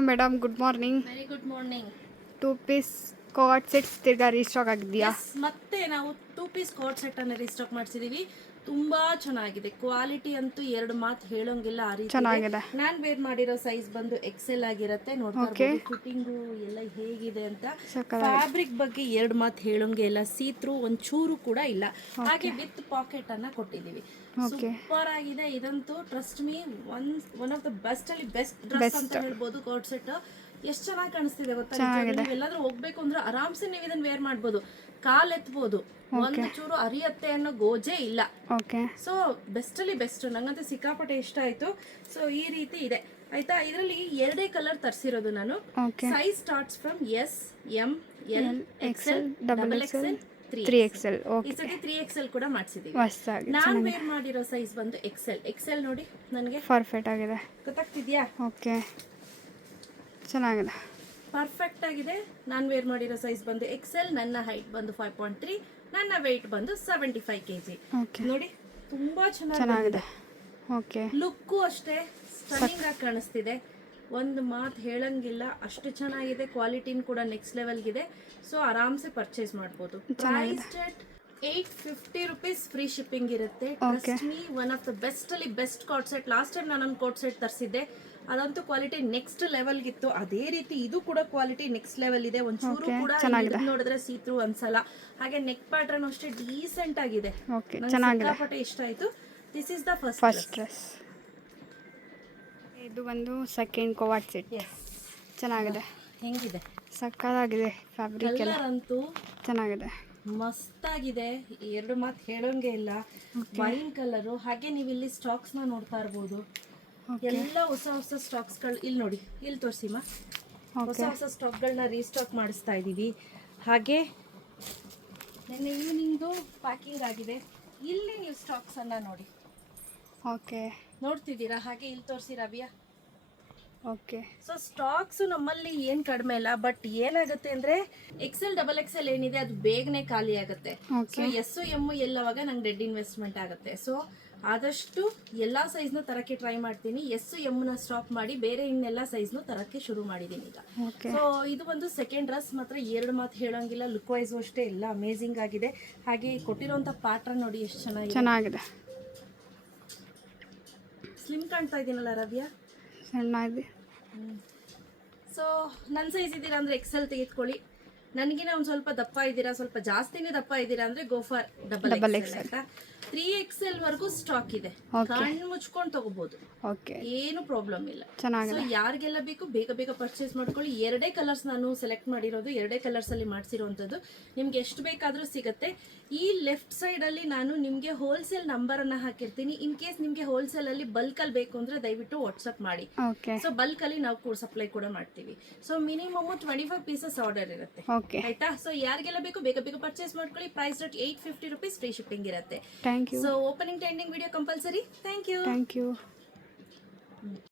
madam good morning very good morning to peace coat set ತಿರ್ಗಾ restock ಆಗಿದೆಯಾ? ಮತ್ತೆ ನಾವು ಟೂ ಪೀಸ್ ಕೋಟ್ ಸೆಟ್ ಅನ್ನ ರೀಸ್ಟಾಕ್ ಮಾಡ್ಸಿದೀವಿ. ತುಂಬಾ ಚೆನ್ನಾಗಿದೆ. ಕ್ವಾಲಿಟಿ ಅಂತೂ ಎರಡು ಮಾತು ಹೇಳೋಂಗಿಲ್ಲ ಆ ರೀತಿ ಚೆನ್ನಾಗಿದೆ. ನಾನ್ ವೇರ್ ಮಾಡಿರೋ ಸೈಜ್ ಬಂದು ಎಕ್ಸೆಲ್ ಆಗಿರತ್ತೆ. ನೋಡ್ತಾ ಫಿಟ್ಟಿಂಗು ಎಲ್ಲ ಹೇಗಿದೆ ಅಂತ. ಫ್ಯಾಬ್ರಿಕ್ ಬಗ್ಗೆ ಎರಡು ಮಾತು ಹೇಳೋಂಗೆ ಇಲ್ಲ. ಸೀ ಥ್ರೂ ಒಂಚೂರು ಕೂಡ ಇಲ್ಲ. ಹಾಗೆ ವಿತ್ ಪಾಕೆಟ್ ಅನ್ನ ಕೊಟ್ಟಿದೀವಿ. ಸೂಪರ್ ಆಗಿದೆ. ಇದಂತೂ trust me one one of the best ಅಲ್ಲಿ ಬೆಸ್ಟ್ ಡ್ರೆಸ್ ಅಂತ ಹೇಳ್ಬೋದು ಕೋಟ್ ಸೆಟ್ ಎಷ್ಟು ಚೆನ್ನಾಗಿ ಕಾಣಿಸ್ತಿದೆ ಗೊತ್ತಾ ಎಲ್ಲಾದ್ರೂ ಹೋಗ್ಬೇಕು ಅಂದ್ರೆ ಆರಾಮ್ಸೆ ನೀವು ಇದನ್ನ ವೇರ್ ಮಾಡ್ಬೋದು. ಕಾಲ್ ಎತ್ಬೋದು. ಒಂದು ಚೂರು ಅರಿಯತ್ತೆ ಅನ್ನೋ ಗೋಜೆ ಇಲ್ಲ. ಓಕೆ ಸೊ ಬೆಸ್ಟ್ ಅಲ್ಲಿ ಬೆಸ್ಟ್ ನಂಗಂತೂ ಸಿಕ್ಕಾಪಟ್ಟೆ ಇಷ್ಟ ಆಯ್ತು. ಸೊ ಈ ರೀತಿ ಇದೆ. ಆಯ್ತಾ? ಇದರಲ್ಲಿ ಎರಡೇ ಕಲರ್ ತರಿಸಿರೋದು ನಾನು. Size starts from S M L XL double XL three XL ಈ ಸತಿ ತ್ರೀ ಎಕ್ಸೆಲ್ ಕೂಡ ಮಾಡಿಸಿದೀವಿ. ನಾನು ನಾನ್ ವೇರ್ ಮಾಡಿರೋ ಸೈಜ್ ಬಂದು ಎಕ್ಸೆಲ್ ಎಕ್ಸೆಲ್ ನೋಡಿ ನನಗೆ ಪರ್ಫೆಕ್ಟ್ ಆಗಿದೆ. ಗೊತ್ತಾಗ್ತಿದ್ಯಾ? ಓಕೆ ಚೆನ್ನಾಗಿದೆ. ಪರ್ಫೆಕ್ಟ್ ಆಗಿದೆ. ನಾನು ವೇರ್ ಮಾಡಿರೋ ಸೈಜ್ ಬಂದು ಎಕ್ಸೆಲ್ ನನ್ನ ಹೈಟ್ ಬಂದು ಫೈವ್ ಪಾಯಿಂಟ್ ತ್ರೀ ನನ್ನ ವೆಯ್ಟ್ ಬಂದು ಸೆವೆಂಟಿ ಫೈವ್ ಕೆ ಜಿ ನೋಡಿ ತುಂಬಾ ಚೆನ್ನಾಗಿ ಚೆನ್ನಾಗಿದೆ. ಓಕೆ ಲುಕ್ಕು ಅಷ್ಟೇ ಸ್ಟನ್ನಿಂಗ್ ಆಗಿ ಕಾಣಿಸ್ತಿದೆ. ಒಂದು ಮಾತು ಹೇಳಂಗಿಲ್ಲ ಅಷ್ಟು ಚೆನ್ನಾಗಿದೆ. ಕ್ವಾಲಿಟಿನ ಕೂಡ ನೆಕ್ಸ್ಟ್ ಲೆವೆಲ್ಗಿದೆ ಸೊ ಆರಾಮ್ಸೆ ಪರ್ಚೇಸ್ ಮಾಡ್ಬೋದು. Eight fifty rupees free shipping ಇರುತ್ತೆ. ಒನ್ ಆಫ್ ದ ಬೆಸ್ಟ್ ಅಲ್ಲಿ best co-ord set last time ನಾನು ಕೋಟ್ ಸೆಟ್ ತರಿಸಿದ್ದೆ. ಅದಂತೂ ಕ್ವಾಲಿಟಿ ನೆಕ್ಸ್ಟ್ ಲೆವೆಲ್ಗಿತ್ತು ಅದೇ ರೀತಿ ಇದು ಕೂಡ ಕ್ವಾಲಿಟಿ ನೆಕ್ಸ್ಟ್ ಲೆವೆಲ್ ಇದೆ. ಒಂಚೂರು ಕೂಡ ನೋಡಿದ್ರೆ ಸೀತ್ರು ಅನ್ಸಲ್ಲ ಹಾಗೆ ನೆಕ್ ಪ್ಯಾಟರ್ನ್ ಅಷ್ಟೇ ಡೀಸೆಂಟ್ ಆಗಿದೆ. ಸಿಕ್ಕಾಪಟ್ಟೆ ಇಷ್ಟ ಆಯ್ತು. This is the first dress ಇದು ಬಂದು ಸೆಕೆಂಡ್ ಕೋವಾಟ್ ಸೆಟ್ ಚೆನ್ನಾಗಿದೆ. ಹೆಂಗಿದೆ? ಸಕ್ಕತ್ತಾಗಿದೆ ಫ್ಯಾಬ್ರಿಕ್ ಎಲ್ಲ. ಅಂತೂ ಚೆನ್ನಾಗಿದೆ. ಮಸ್ತಾಗಿದೆ. ಎರಡು ಮಾತು ಹೇಳೋಂಗೆ ಇಲ್ಲ. ವೈನ್ ಕಲರು ಹಾಗೆ ನೀವು ಇಲ್ಲಿ ಸ್ಟಾಕ್ಸ್ನ ನೋಡ್ತಾ ಇರ್ಬೋದು. ಎಲ್ಲ ಹೊಸ ಹೊಸ ಸ್ಟಾಕ್ಸ್ಗಳು ಇಲ್ಲಿ ನೋಡಿ ಇಲ್ಲಿ ತೋರಿಸಿಮ್ಮ ಹೊಸ ಹೊಸ ಸ್ಟಾಕ್ಗಳನ್ನ ರೀಸ್ಟಾಕ್ ಮಾಡಿಸ್ತಾ ಇದ್ದೀವಿ ಹಾಗೆ ನಿನ್ನೆ ಈವ್ನಿಂಗ್ದು ಪ್ಯಾಕಿಂಗ್ ಆಗಿದೆ. ಇಲ್ಲಿ ನೀವು ಸ್ಟಾಕ್ಸ್ ಅನ್ನ ನೋಡಿ. ಓಕೆ. ನೋಡ್ತಿದ್ದೀರಾ? ಹಾಗೆ ಇಲ್ಲಿ ತೋರಿಸಿ ರವಿಯಾ. ಓಕೆ ಸೊ ಸ್ಟಾಕ್ಸ್ ನಮ್ಮಲ್ಲಿ ಏನ್ ಕಡಿಮೆ ಇಲ್ಲ ಬಟ್ ಏನಾಗುತ್ತೆ ಅಂದ್ರೆ ಎಕ್ಸೆಲ್ ಡಬಲ್ ಎಕ್ಸೆಲ್ ಏನಿದೆ ಅದು ಬೇಗನೆ ಖಾಲಿ ಆಗುತ್ತೆ. ಎಸ್ ಎಂ ಎಲ್ಲವಾಗ ನಂಗೆ ಡೆಡ್ ಇನ್ವೆಸ್ಟ್ಮೆಂಟ್ ಆಗುತ್ತೆ. ಸೊ ಆದಷ್ಟು ಎಲ್ಲಾ ಸೈಜ್ನು ತರಕ್ಕೆ ಟ್ರೈ ಮಾಡ್ತೀನಿ. ಎಸ್ ಎಂ ನ ಸ್ಟಾಪ್ ಮಾಡಿ ಬೇರೆ ಇನ್ನೆಲ್ಲ ಸೈಜ್ನು ತರಕ್ಕೆ ಶುರು ಮಾಡಿದ್ದೀನಿ ಈಗ. ಸೊ ಇದು ಒಂದು ಸೆಕೆಂಡ್ ಡ್ರೆಸ್ ಮಾತ್ರ ಎರಡು ಮಾತು ಹೇಳೋಂಗಿಲ್ಲ. ಲುಕ್ ವೈಸ್ ಅಷ್ಟೇ ಎಲ್ಲ ಅಮೇಝಿಂಗ್ ಆಗಿದೆ. ಹಾಗೆ ಕೊಟ್ಟಿರುವಂತ ಪಾತ್ರ ನೋಡಿ ಎಷ್ಟು ಚೆನ್ನಾಗಿದೆ. ಚೆನ್ನಾಗಿದೆ. ಸ್ಲಿಮ್ ಕಾಣ್ತಾ ಇದೀನಲ್ಲ ರವ್ಯಾ? ಸಣ್ಣ ಇದೆ ಸೊ ನನ್ನ ಸೈಜ್ ಇದ್ದೀರಾ ಅಂದ್ರೆ ಎಕ್ಸೆಲ್ ತೆಗೆದುಕೊಳ್ಳಿ. ನನಗಿನ ಒಂದು ಸ್ವಲ್ಪ ದಪ್ಪ ಇದ್ದೀರಾ ಸ್ವಲ್ಪ ಜಾಸ್ತಿನೇ ದಪ್ಪ ಇದ್ದೀರಾ ಅಂದ್ರೆ ಗೋಫರ್ ಡಬಲ್ ಎಕ್ಸ್ ಆಯ್ತಾ? ತ್ರೀ ಎಕ್ಸೆಲ್ ವರೆಗೂ ಸ್ಟಾಕ್ ಇದೆ. ಕಣ್ಣು ಮುಚ್ಕೊಂಡು ತಗೋಬಹುದು ಏನು ಪ್ರಾಬ್ಲಮ್ ಇಲ್ಲ. ಸೊ ಯಾರಿಗೆಲ್ಲ ಬೇಕು ಬೇಗ ಬೇಗ ಪರ್ಚೇಸ್ ಮಾಡ್ಕೊಳ್ಳಿ. ಎರಡೇ ಕಲರ್ಸ್ ನಾನು ಸೆಲೆಕ್ಟ್ ಮಾಡಿರೋದು ಎರಡೇ ಕಲರ್ಸ್ ಅಲ್ಲಿ ಮಾಡಿಸಿರುವಂತದ್ದು ನಿಮ್ಗೆ ಎಷ್ಟು ಬೇಕಾದ್ರೂ ಸಿಗುತ್ತೆ. ಈ ಲೆಫ್ಟ್ ಸೈಡ್ ಅಲ್ಲಿ ನಾನು ನಿಮ್ಗೆ ಹೋಲ್ಸೇಲ್ ನಂಬರ್ ಅನ್ನ ಹಾಕಿರ್ತೀನಿ. ಇನ್ ಕೇಸ್ ನಿಮ್ಗೆ ಹೋಲ್ಸೇಲ್ ಅಲ್ಲಿ ಬಲ್ಕ್ ಅಲ್ಲಿ ಬೇಕು ಅಂದ್ರೆ ದಯವಿಟ್ಟು ವಾಟ್ಸ್ಆಪ್ ಮಾಡಿ. ಸೊ ಬಲ್ಕ್ ಅಲ್ಲಿ ನಾವು ಸಪ್ಲೈ ಕೂಡ ಮಾಡ್ತೀವಿ. So minimum twenty five pieces order ಇರುತ್ತೆ ಓಕೆ ಆಯ್ತಾ? ಸೊ ಯಾರಿಗೆಲ್ಲ ಬೇಕು ಬೇಗ ಬೇಗ ಪರ್ಚೇಸ್ ಮಾಡ್ಕೊಳ್ಳಿ. Price dot eight fifty rupees free shipping ಇರುತ್ತೆ. Thank you so opening trending video compulsory thank you thank you